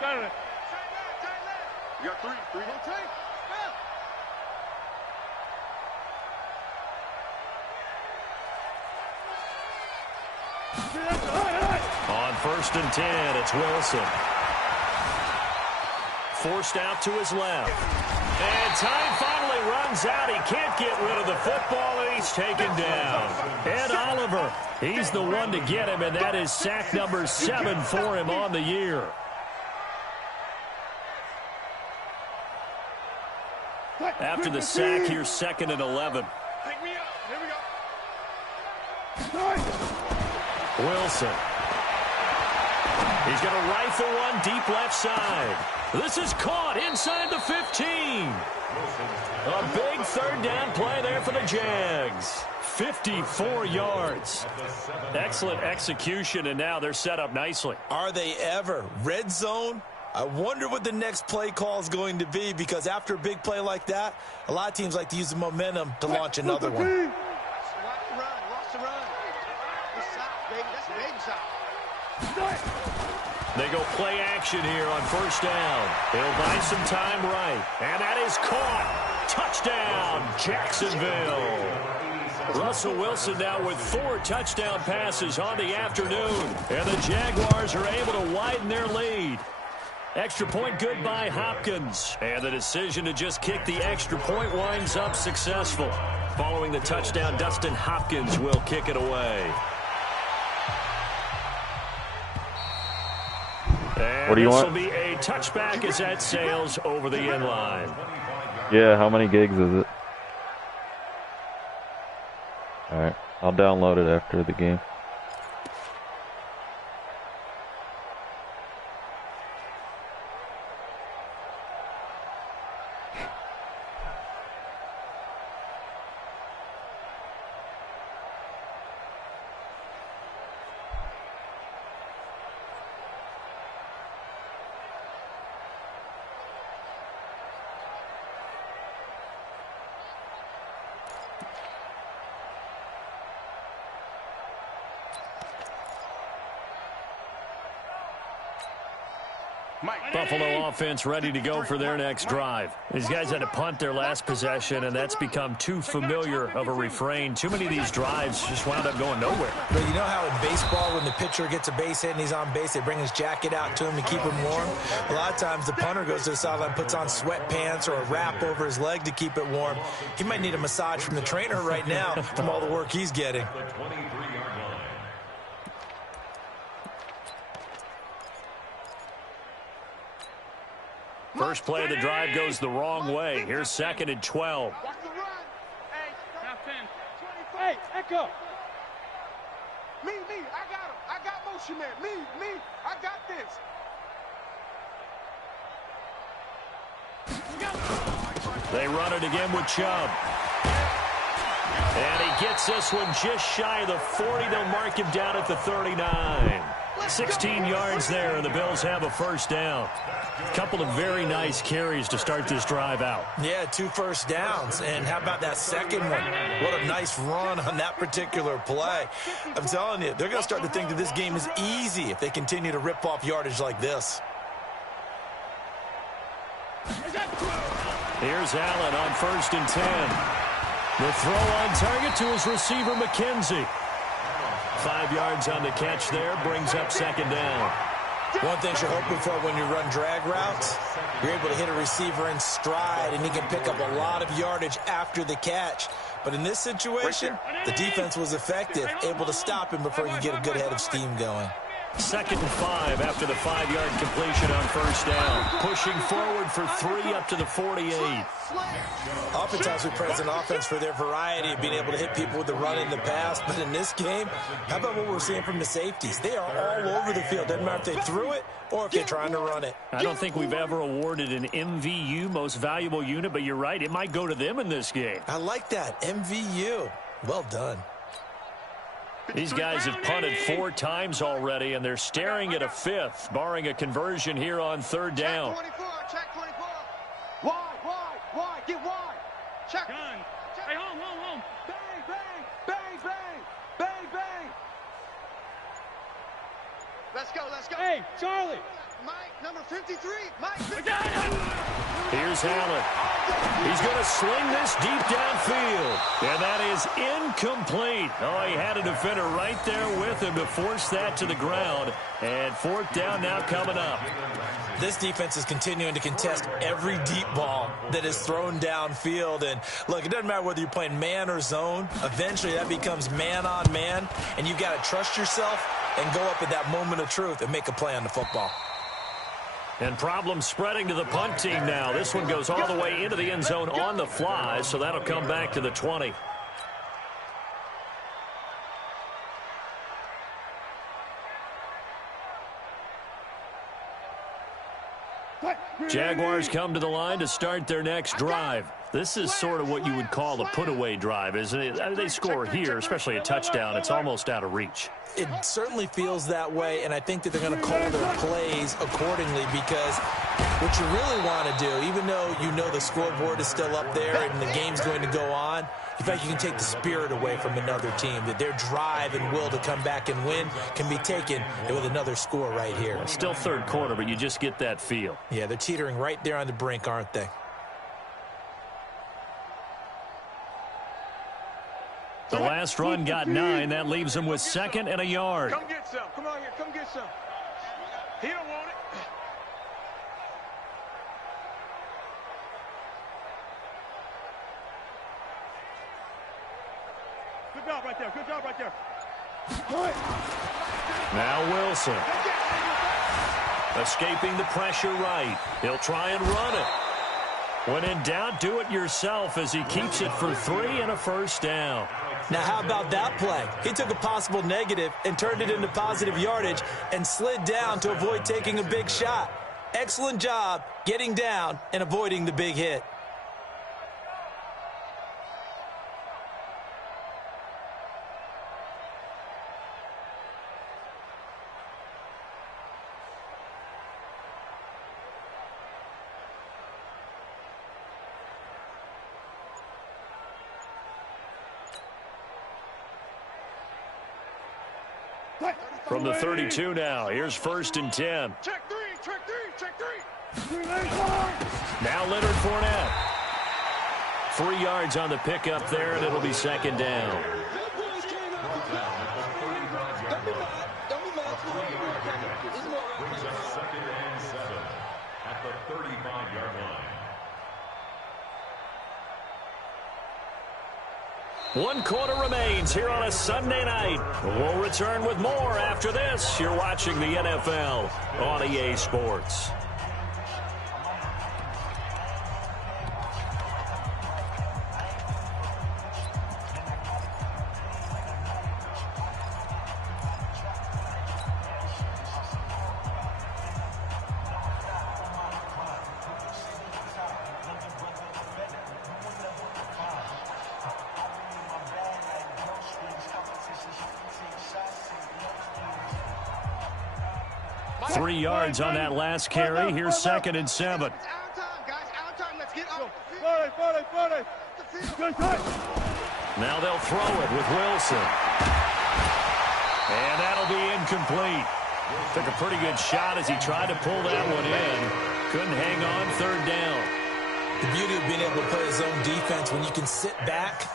Got it. You got 3 on tape. On 1st and 10, it's Wilson. Forced out to his left. And time finally runs out. He can't get rid of the football, and he's taken down. Ed Oliver, he's the one to get him, and that is sack number 7 for him on the year. After the sack, here's 2nd and 11. Pick me up. Here we go. Wilson. He's going to rifle one deep left side. This is caught inside the 15. A big third down play there for the Jags. 54 yards. Excellent execution, and now they're set up nicely. Are they ever? Red zone? I wonder what the next play call is going to be, because after a big play like that, a lot of teams like to use the momentum to launch another one. Watch the run. Good shot, baby. That's a baby shot. They go play action here on first down. He'll buy some time right. And that is caught. Touchdown, Jacksonville. Russell Wilson now with 4 touchdown passes on the afternoon. And the Jaguars are able to widen their lead. Extra point good by Hopkins. And the decision to just kick the extra point winds up successful. Following the touchdown, Dustin Hopkins will kick it away. And what do you want? This will be a touchback as that sails over the end line. Yeah, how many gigs is it? Alright, I'll download it after the game. Buffalo offense ready to go for their next drive. These guys had to punt their last possession, and that's become too familiar of a refrain. Too many of these drives just wound up going nowhere. But you know how in baseball, when the pitcher gets a base hit and he's on base, they bring his jacket out to him to keep him warm? A lot of times the punter goes to the sideline, puts on sweatpants or a wrap over his leg to keep it warm. He might need a massage from the trainer right now from all the work he's getting. First play of the drive goes the wrong way. Here's 2nd and 12. Watch the run. Hey, Top 10. 25. Hey, Echo. Me. I got him. I got motion man. Me. I got this. They run it again with Chubb. And he gets this one just shy of the 40. They'll mark him down at the 39. 16 yards there, and the Bills have a first down. A couple of very nice carries to start this drive out. Yeah, 2 first downs. And how about that second one? What a nice run on that particular play. I'm telling you, they're going to start to think that this game is easy if they continue to rip off yardage like this. Here's Allen on 1st and 10. The throw on target to his receiver, McKenzie. 5 yards on the catch there, brings up 2nd down. One thing you're hoping for when you run drag routes, you're able to hit a receiver in stride, and he can pick up a lot of yardage after the catch. But in this situation, the defense was effective, able to stop him before he could get a good head of steam going. 2nd and 5 after the 5-yard completion on first down. Pushing forward for 3 up to the 48. Oftentimes we praise an offense for their variety of being able to hit people with the run in the pass. But in this game, how about what we're seeing from the safeties? They are all over the field. Doesn't matter if they threw it or if they're trying to run it. I don't think we've ever awarded an MVU, most valuable unit, but you're right. It might go to them in this game. I like that. MVU. Well done. These guys have punted 4 times already, and they're staring at a 5th, barring a conversion here on 3rd down. Check 24. Wide. Get wide. Check. Gun. Hey, home. Bang. Let's go. Hey, Charlie. Mike, number 53. Mike. Here's Allen. He's going to sling this deep downfield. And that is incomplete. Oh, he had a defender right there with him to force that to the ground. And 4th down now coming up. This defense is continuing to contest every deep ball that is thrown downfield. And look, it doesn't matter whether you're playing man or zone. Eventually that becomes man on man. And you've got to trust yourself and go up at that moment of truth and make a play on the football. And problems spreading to the punt team now. This one goes all the way into the end zone on the fly, so that'll come back to the 20. Jaguars come to the line to start their next drive. This is sort of what you would call a put-away drive, isn't it? They score here, especially a touchdown. It's almost out of reach. It certainly feels that way, and I think that they're going to call their plays accordingly because what you really want to do, even though you know the scoreboard is still up there and the game's going to go on, in fact, you can take the spirit away from another team, that their drive and will to come back and win can be taken with another score right here. Still third quarter, but you just get that feel. Yeah, they're teetering right there on the brink, aren't they? The last run got 9. That leaves them with 2nd and a yard. Come get some. Come on here. Come get some. He don't want it. Good job right there. Good job right there. Now Wilson. Escaping the pressure right. He'll try and run it. When in doubt, do it yourself as he keeps it for 3 and a first down. Now, how about that play? He took a possible negative and turned it into positive yardage and slid down to avoid taking a big shot. Excellent job getting down and avoiding the big hit. From the 32 now, here's 1st and 10. Check 3, check 3, check 3. Now Leonard Fournette. 3 yards on the pickup there, and it'll be 2nd down. Brings us 2nd and 7 at the 35-yard line. 1 quarter remains here on a Sunday night. We'll return with more after this. You're watching the NFL on EA Sports. Three yards on that last carry. Here's 2nd and 7. Out of time, guys. Out of time. Let's get up. Now they'll throw it with Wilson. And that'll be incomplete. Took a pretty good shot as he tried to pull that one in. Couldn't hang on, 3rd down. The beauty of being able to play zone defense when you can sit back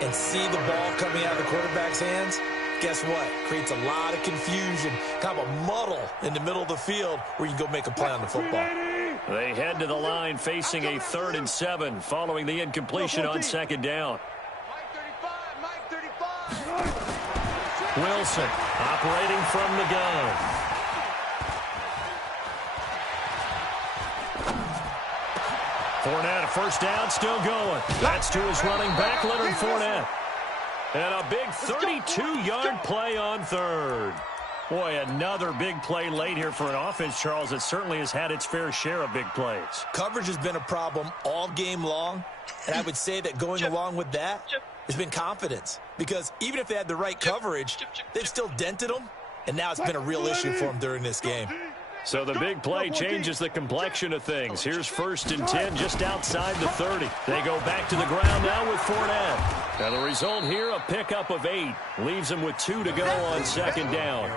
and see the ball coming out of the quarterback's hands, guess what? Creates a lot of confusion, kind of a muddle in the middle of the field where you can go make a play on the football. They head to the line facing a 3rd and 7 following the incompletion on 2nd down. Mike 35. Wilson operating from the gun. Fournette, a first down, still going. That's to his running back, Leonard Fournette. And a big 32-yard play on 3rd. Boy, another big play late here for an offense, Charles, that certainly has had its fair share of big plays. Coverage has been a problem all game long, and I would say that going along with that has been confidence. Because even if they had the right coverage, they've still dented them, and now it's been a real issue for them during this game. So the big play changes the complexion of things. Here's 1st and 10 just outside the 30. They go back to the ground now with Fournette. Now the result here, a pickup of 8. Leaves them with 2 to go on 2nd down.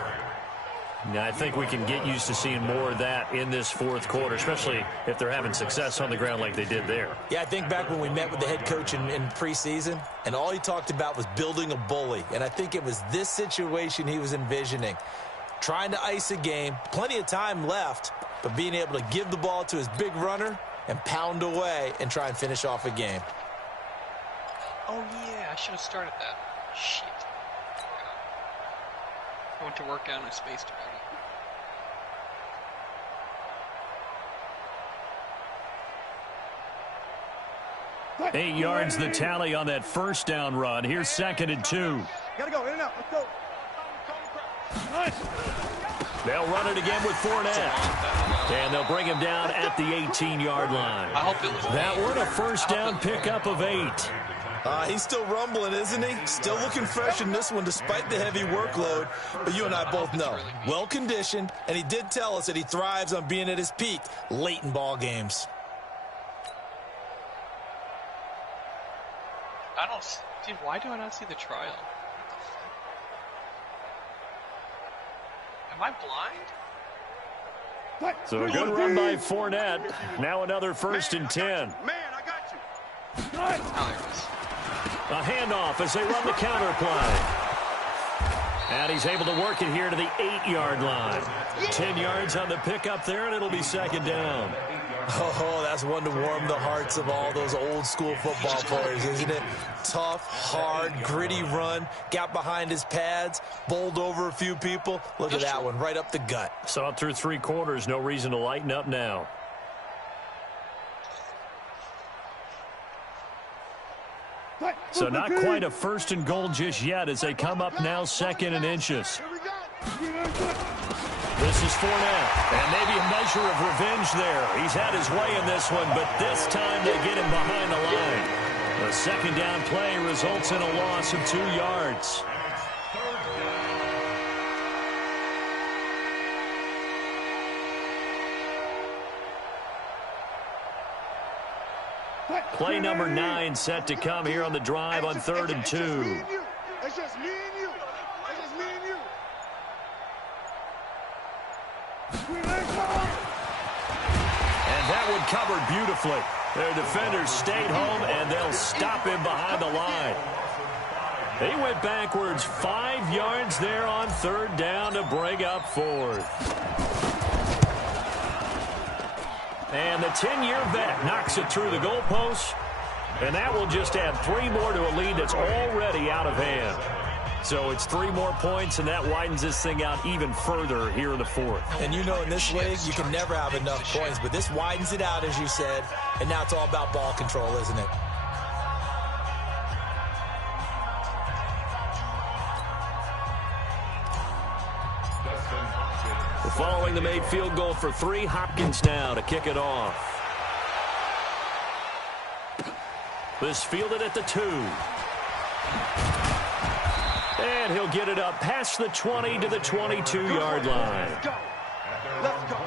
Now, I think we can get used to seeing more of that in this 4th quarter, especially if they're having success on the ground like they did there. Yeah, I think back when we met with the head coach in preseason, and all he talked about was building a bully. And I think it was this situation he was envisioning. Trying to ice a game, plenty of time left, but being able to give the ball to his big runner and pound away and try and finish off a game. Oh, yeah, I should have started that. Shit. I went to work out and I spaced already. 8 yards the tally on that first down run. Here's 2nd and 2. Gotta go. In and out. Let's go. They'll run it again with Fournette. And they'll bring him down at the 18-yard line. I hope it was that one a first down pickup of 8. He's still rumbling, isn't he? Still looking fresh in this one despite the heavy workload. But you and I both know, well-conditioned, and he did tell us that he thrives on being at his peak late in ball games. Dude, why do I not see the trial? Am I blind? So a good run by Fournette. Now another first and 10. Man, I got you. Oh, there it is. A handoff as they run the counter play. And he's able to work it here to the 8-yard line. 10 yards on the pickup there, and it'll be second down. Oh, that's one to warm the hearts of all those old-school football players, isn't it? Tough, hard, gritty run, got behind his pads, bowled over a few people. Look at that one, right up the gut. Saw it through 3 quarters, no reason to lighten up now. So not quite a first and goal just yet as they come up now 2nd and inches. This is Fournette, and maybe a measure of revenge there. He's had his way in this one, but this time they get him behind the line. The second down play results in a loss of 2 yards. Play number 9 set to come here on the drive on 3rd and 2. It's just me and you. It's just me and you. And that one covered beautifully. Their defenders stayed home, and they'll stop him behind the line. They went backwards 5 yards there on 3rd down to bring up 4th. And the 10-year vet knocks it through the goalpost, and that will just add 3 more to a lead that's already out of hand. So it's 3 more points, and that widens this thing out even further here in the 4th. And you know in this league, you can never have enough points, but this widens it out, as you said, and now it's all about ball control, isn't it? Following the made field goal for 3, Hopkins now to kick it off. This fielded at the 2. And he'll get it up past the 20 to the 22-yard line. Let's go. Let's go.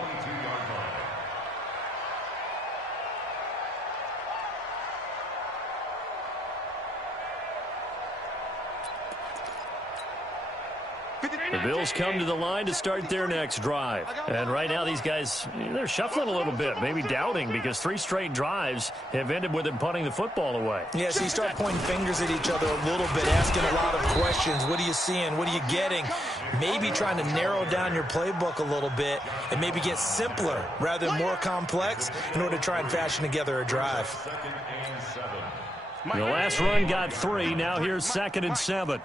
The Bills come to the line to start their next drive. And right now these guys, they're shuffling a little bit, maybe doubting, because 3 straight drives have ended with them punting the football away. Yeah, so you start pointing fingers at each other a little bit, asking a lot of questions. What are you seeing? What are you getting? Maybe trying to narrow down your playbook a little bit and maybe get simpler rather than more complex in order to try and fashion together a drive. The last run got 3. Now here's 2nd and 7.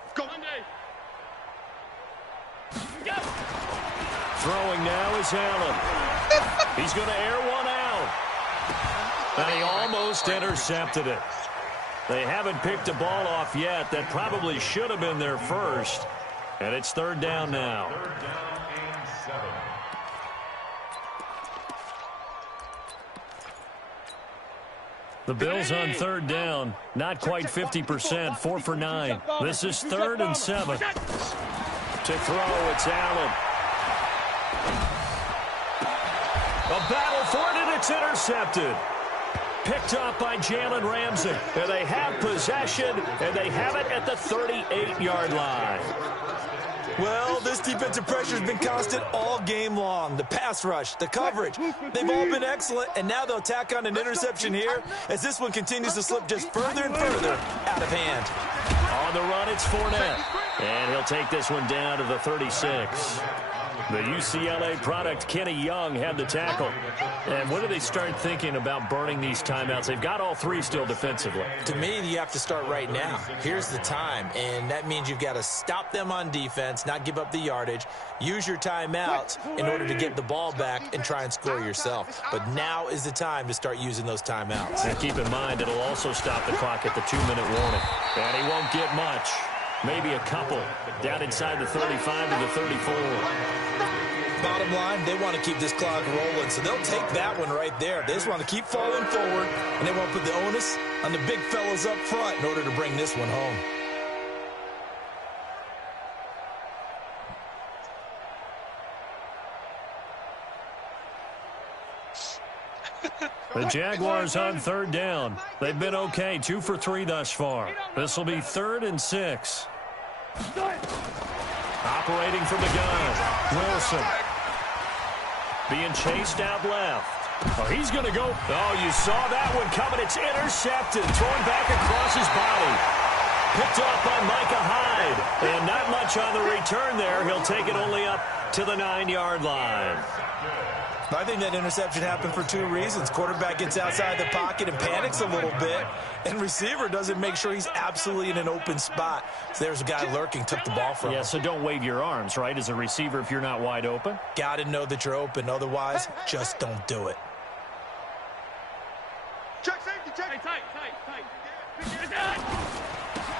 Throwing now is Allen. He's going to air one out. And he almost intercepted it. They haven't picked a ball off yet. That probably should have been their first. And it's 3rd down now. 3rd down and 7. The Bills on 3rd down. Not quite 50%. 4 for 9. This is 3rd and 7. To throw, it's Allen. A battle for it, and it's intercepted. Picked up by Jalen Ramsey. And they have possession, and they have it at the 38-yard line. Well, this defensive pressure has been constant all game long. The pass rush, the coverage, they've all been excellent, and now they'll tack on an interception here as this one continues to slip just further and further out of hand. On the run, it's Fournette. And he'll take this one down to the 36. The UCLA product, Kenny Young, had the tackle. And when do they start thinking about burning these timeouts? They've got all 3 still defensively. To me, you have to start right now. Here's the time, and that means you've got to stop them on defense, not give up the yardage, use your timeouts in order to get the ball back and try and score yourself. But now is the time to start using those timeouts. And keep in mind, it'll also stop the clock at the 2-minute warning. And he won't get much. Maybe a couple. Down inside the 35 to the 34. By Bottom line, they want to keep this clock rolling, so they'll take that one right there. They just want to keep falling forward, and they want to put the onus on the big fellas up front in order to bring this one home. The Jaguars on third down. They've been okay, 2 for 3 thus far. This will be 3rd and 6. Operating from the gun, Wilson. Being chased out left. Oh, he's going to go. Oh, you saw that one coming. It's intercepted. Thrown back across his body. Picked up by Micah Hyde. And not much on the return there. He'll take it only up to the 9-yard line. I think that interception happened for 2 reasons. Quarterback gets outside the pocket and panics a little bit, and receiver doesn't make sure he's absolutely in an open spot. So there's a guy lurking, took the ball from him. Yeah, so don't wave your arms, right, as a receiver if you're not wide open. Got to know that you're open. Otherwise, just don't do it. Check safety, check. Hey, tight.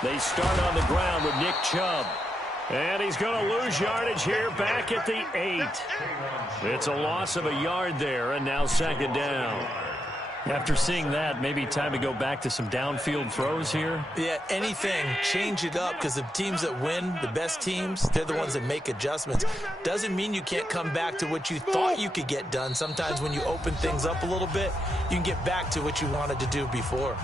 They start on the ground with Nick Chubb. And he's going to lose yardage here back at the 8. It's a loss of a yard there, and now 2nd down. After seeing that, maybe time to go back to some downfield throws here. Yeah, anything. Change it up, because the teams that win, the best teams, they're the ones that make adjustments. Doesn't mean you can't come back to what you thought you could get done. Sometimes when you open things up a little bit, you can get back to what you wanted to do before.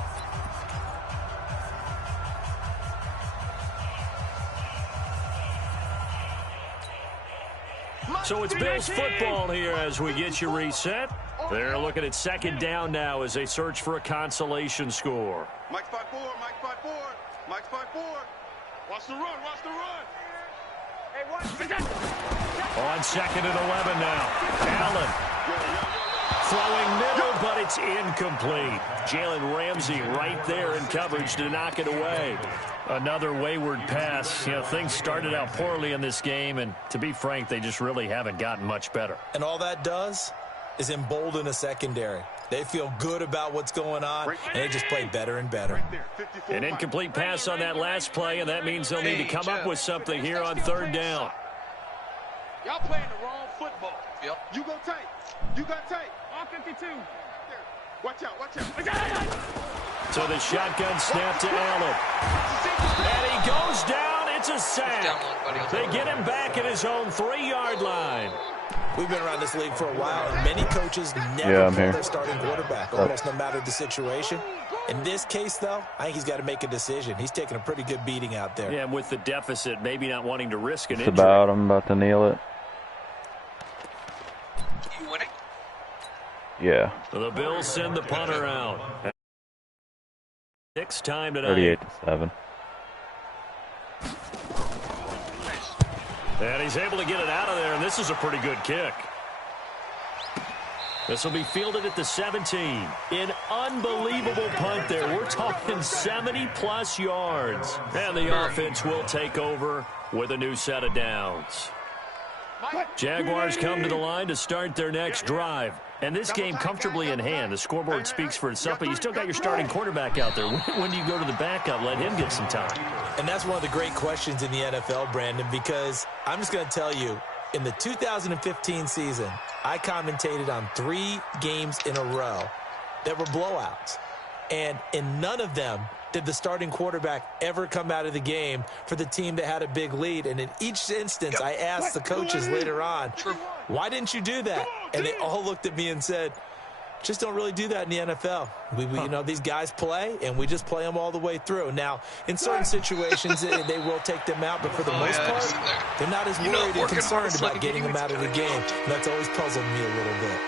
So it's Bills football here as we get you reset. They're looking at 2nd down now as they search for a consolation score. Mike's 5-4, Mike's 5-4, Mike's 5-4. Watch the run, watch the run. Hey, watch the On 2nd and 11 now. Allen throwing middle, but it's incomplete. Jalen Ramsey right there in coverage to knock it away. Another wayward pass. You know, things started out poorly in this game, and to be frank, they just really haven't gotten much better. And all that does is embolden a secondary. They feel good about what's going on, and they just play better and better. An incomplete pass on that last play, and that means they'll need to come up with something here on 3rd down. Y'all playing the wrong football. Yep. You go tight. You got tight. On 52. Watch out, watch out. So the shotgun snap to Allen. And he goes down. It's a sack. They get him back at his own 3-yard line. We've been around this league for a while, and many coaches never play their starting quarterback, almost no matter the situation. In this case, though, I think he's got to make a decision. He's taking a pretty good beating out there. Yeah, and with the deficit, maybe not wanting to risk an injury. I'm about to nail it. You winning? Yeah. So the Bills send the punter out. 6th time tonight. 38-7. And he's able to get it out of there, and this is a pretty good kick. This will be fielded at the 17. An unbelievable punt there. We're talking 70-plus yards. And the offense will take over with a new set of downs. Jaguars come to the line to start their next drive. And this game comfortably in hand. The scoreboard speaks for itself, but you still got your starting quarterback out there. When do you go to the backup? Let him get some time. And that's one of the great questions in the NFL, Brandon, because I'm just going to tell you, in the 2015 season, I commentated on 3 games in a row that were blowouts. And in none of them did the starting quarterback ever come out of the game for the team that had a big lead. And in each instance, I asked the coaches later on, why didn't you do that? And they all looked at me and said, just don't really do that in the NFL. You know, these guys play, and we just play them all the way through. Now, in certain situations, they will take them out, but for the most part, they're not as worried and concerned about getting them out of the game. And that's always puzzled me a little bit.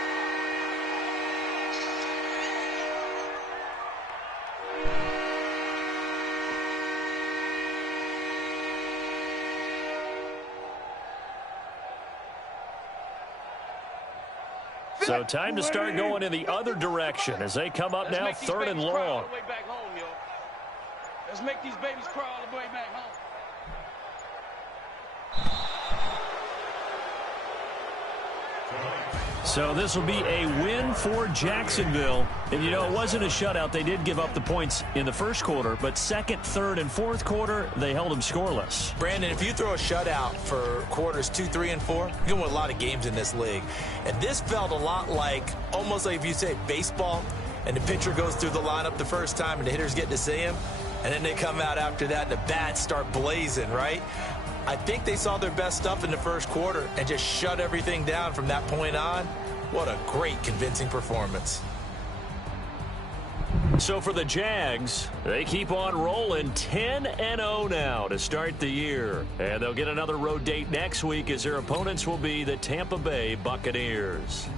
So time to start going in the other direction as they come up now 3rd and long. Let's make these babies crawl all the way back home. So this will be a win for Jacksonville. And, you know, it wasn't a shutout. They did give up the points in the first quarter, but second, third, and fourth quarter, they held them scoreless. Brandon, if you throw a shutout for quarters 2, 3, and 4, you're going to win a lot of games in this league. And this felt a lot like, almost like if you say baseball, and the pitcher goes through the lineup the first time and the hitters get to see him, and then they come out after that and the bats start blazing, right? I think they saw their best stuff in the first quarter and just shut everything down from that point on. What a great, convincing performance. So for the Jags, they keep on rolling 10-0 now to start the year. And they'll get another road date next week as their opponents will be the Tampa Bay Buccaneers.